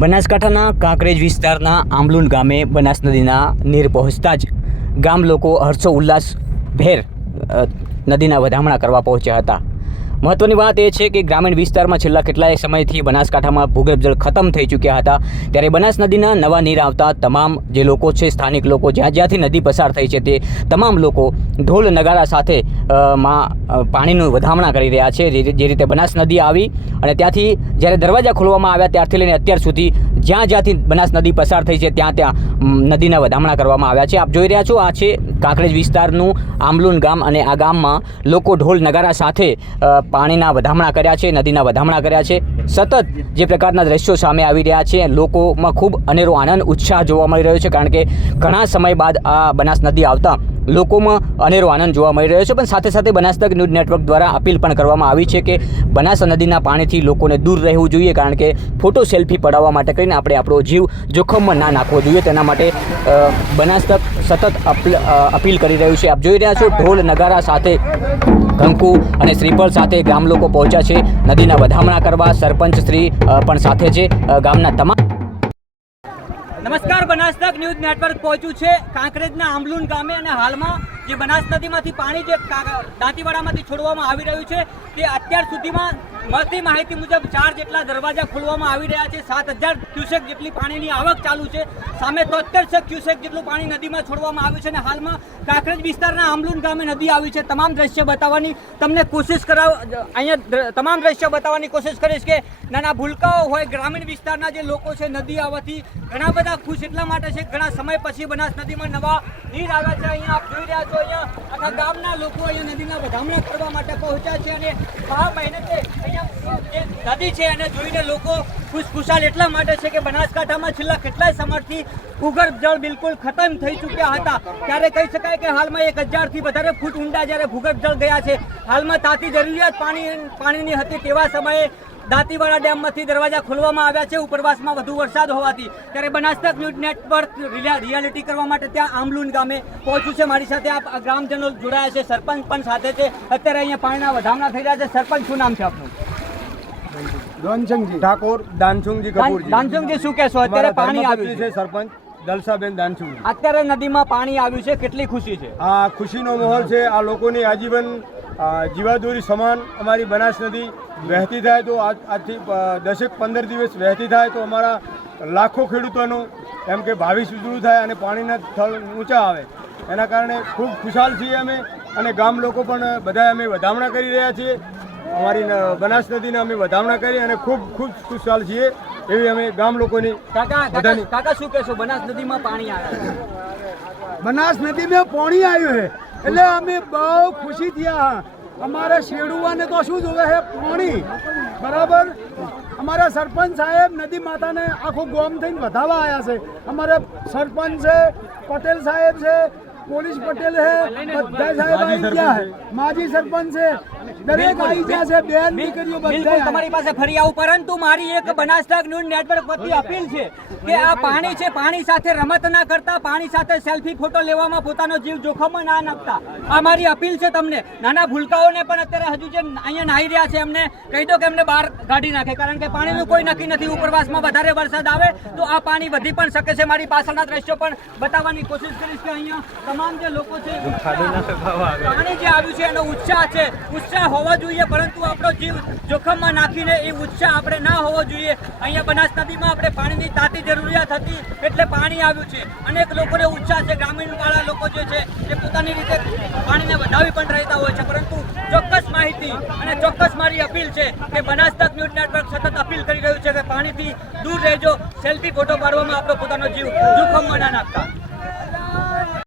બનાસકાંઠાના કાંકરેજ વિસ્તારના આંબલુન ગામે બનાસ નદીના નીર પહોંચતા જ ગામ લોકો હર્ષો ઉલ્લાસભેર નદીના વધામણા કરવા પહોંચ્યા હતા। મહત્વની વાત એ છે કે ગ્રામીણ વિસ્તારમાં છેલ્લા કેટલાય સમયથી બનાસકાંઠામાં ભૂગર્ભ જળ ખતમ થઈ ચૂક્યા હતા, ત્યારે બનાસ નદીના નવા નીર આવતા તમામ જે લોકો છે, સ્થાનિક લોકો જ્યાં જ્યાંથી નદી પસાર થઈ છે તે તમામ લોકો ઢોલ નગારા સાથે પાણીનું વધામણા કરી રહ્યા છે। જે રીતે બનાસ નદી આવી અને ત્યાંથી જ્યારે દરવાજા ખોલવામાં આવ્યા ત્યારથી લઈને અત્યાર સુધી જ્યાં જ્યાંથી બનાસ નદી પસાર થઈ છે ત્યાં ત્યાં નદીના વધામણા કરવામાં આવ્યા છે। આપ જોઈ રહ્યા છો, આ છે કાંકરેજ વિસ્તારનું આંબલુન ગામ અને આ ગામમાં લોકો ઢોલ નગારા સાથે પાણીના વધામણા કર્યા છે, નદીના વધામણા કર્યા છે। સતત જે પ્રકારના દ્રશ્યો સામે આવી રહ્યા છે, લોકોમાં ખૂબ અનેરો આનંદ ઉત્સાહ જોવા મળી રહ્યો છે, કારણ કે ઘણા સમય બાદ આ બનાસ નદી આવતા લોકોમાં અનેરો આનંદ જોવા મળી રહ્યો છે। પણ સાથે સાથે બનાસ તક ન્યૂઝ નેટવર્ક દ્વારા અપીલ પણ કરવામાં આવી છે કે બનાસ નદીના પાણીથી લોકોને દૂર રહેવું જોઈએ, કારણ કે ફોટો સેલ્ફી પડાવવા માટે કરીને આપણે આપણો જીવ જોખમમાં ના નાખવો જોઈએ, તેના માટે બનાસ તક સતત અપીલ કરી રહ્યું છે। આપ જોઈ રહ્યા છો, ઢોલ નગારા સાથે કંકુ અને શ્રીફળ સાથે ગામ લોકો પહોંચ્યા છે નદીના વધામણા કરવા। સરપંચ શ્રી પણ સાથે છે, ગામના તમામ। નમસ્કાર, બનાસ તક ન્યૂઝ નેટવર્ક પહોંચ્યું છે કાંકરેજના આંબલુન ગામે અને હાલમાં જે બનાસ નદીમાંથી પાણી જે દાંતીવાડામાંથી છોડવામાં આવી રહ્યું છે તે અત્યાર સુધીમાં મળતી માહિતી મુજબ 4 જેટલા દરવાજા ખોલવામાં આવી રહ્યા છે। 7000 ક્યુસેક જેટલી પાણીની આવક ચાલુ છે, સામે 73 ક્યુસેક જેટલું પાણી નદીમાં છોડવામાં આવ્યું છે અને હાલમાં કાંકરેજ વિસ્તારના આંબલુન ગામે નદી આવી છે। તમામ દ્રશ્ય બતાવવાની તમને કોશિશ અહીંયા તમામ દ્રશ્ય બતાવવાની કોશિશ કરીશ કે નાના ભૂલકાઓ હોય, ગ્રામીણ વિસ્તારના જે લોકો છે, નદી આવવાથી ઘણા બધા ખુશ એટલા માટે છે, ઘણા સમય પછી બનાસ નદીમાં નવા નીર આવ્યા છે। અહીંયા આપ જોઈ રહ્યા છો, અહીંયા આખા ગામના લોકો અહીંયા નદીના વધામણા કરવા માટે પહોંચ્યા છે અને આ મહેનતે અહીંયા જે નદી છે એને જોઈને લોકો ખુશખુશાલ એટલા માટે છે કે બનાસકાંઠામાં છેલ્લા કેટલાય સમયથી ભૂગર્ભ જળ બિલકુલ ખતમ થઈ ચૂક્યા હતા, ત્યારે કહી શકાય કે હાલમાં 1000થી વધારે ફૂટ ઊંડા જ્યારે ભૂગર્ભ જળ ગયા છે, હાલમાં તાતી જરૂરિયાત પાણીની હતી તેવા સમયે દાંતીવાડા ડેમમાંથી દરવાજા ખોલવામાં આવ્યા છે ઉપરવાસમાં વધુ વરસાદ હોવાથી। ત્યારે બનાસ તક ન્યૂઝ નેટવર્ક રિયાલિટી કરવા માટે ત્યાં આંબલુન ગામે પહોંચ્યું છે। મારી સાથે આપ ગ્રામજનો જોડાયા છે, સરપંચ પણ સાથે છે। અત્યારે અહીંયા પાણીના વધામણા થઈ રહ્યા છે। સરપંચ, શું નામ છે આપનું? દાનસિંહજી ઠાકોર, દાનસુંગજી કપૂરજી। દાનસુંગજી, શું કહેશો? અત્યારે પાણી આવ્યું છે, સરપંચ દલસાબેન દાનસુંગજી। અત્યારે નદીમાં પાણી આવ્યું છે, કેટલી ખુશી છે? આ ખુશીનો માહોલ છે। આ લોકોની આજીવન જીવાદોરી સમાન અમારી બનાસ નદી વહેતી થાય તો આજથી 10-15 દિવસ વહેતી થાય તો અમારા લાખો ખેડૂતોનું એમ કે ભાવિ સુધરું થાય અને પાણીના સ્થળ ઊંચા આવે, એના કારણે ખૂબ ખુશાલ છીએ અમે અને ગામ લોકો પણ બધા અમે વધામણા કરી રહ્યા છીએ। અમારી બનાસ નદીને અમે વધામણા કરી અને ખૂબ ખુશાલ છીએ એવી અમે ગામ લોકોની। કાકા શું કહેશો? બનાસ નદીમાં પાણી આવ્યું, બનાસ નદીમાં પાણી આવ્યું છે એટલે અમે બહુ ખુશી થયા। અમારે શેડુવાને તો શું જોવે છે? પાણી, બરાબર। અમારા સરપંચ સાહેબ નદી માતાને આખું ગામ થઈને વધાવવા આવ્યા છે। અમારે સરપંચ છે, પટેલ સાહેબ છે, પોલીસ પટેલ છે, બધા સાહેબ આવી ગયા છે, માજી સરપંચ છે, દરેક આવી ગયા છે, બેન દીકરીઓ બધા તમારી પાસે ફરી આવું। પરંતુ મારી એક બનાસ તક ન્યૂઝ નેટવર્ક વતી અપીલ છે કે આ પાણી છે, પાણી સાથે રમત ના કરતા, પાણી સાથે સેલ્ફી ફોટો લેવામાં પોતાનો જીવ જોખમમાં ના નાખતા, આ મારી અપીલ છે તમને। નાના ભૂલકાઓને પણ અત્યારે હજુ જે અહીંયા નાહી રહ્યા છે એમને કહી દો કે એમને બહાર કાઢી નાખે, કારણ કે પાણીનું કોઈ નક્કી નથી। ઉપરવાસમાં વધારે વરસાદ આવે તો આ પાણી વધી પણ શકે છે। મારી પાછળના દ્રશ્યો પણ બતાવવાની કોશિશ કરીશ કે અહીંયા તમામ જે લોકો છે, પાણી જે આવ્યું છે એનો ઉત્સાહ છે, ઉત્સાહ હોવો જોઈએ, પરંતુ આપણો જીવ જોખમમાં નાખીને એ ઉત્સાહ આપણે ના હોવો જોઈએ। અહીંયા બનાસ નદીમાં આપણે પાણીની તાતી જરૂરિયાત હતી એટલે પાણી આવ્યું છે। અનેક લોકોને ઉત્સાહ છે, ગ્રામીણવાળા લોકો જે છે એ પોતાની રીતે પાણીને વધાવી પણ રહેતા હોય છે, પરંતુ ચોક્કસ માહિતી અને ચોક્કસ મારી અપીલ છે કે બનાસ તક ન્યૂઝ નેટવર્ક સતત અપીલ કરી રહ્યું છે કે પાણીથી દૂર રહેજો, સેલ્ફી ફોટો પાડવામાં આપણો પોતાનો જીવ જોખમમાં ના નાખતા।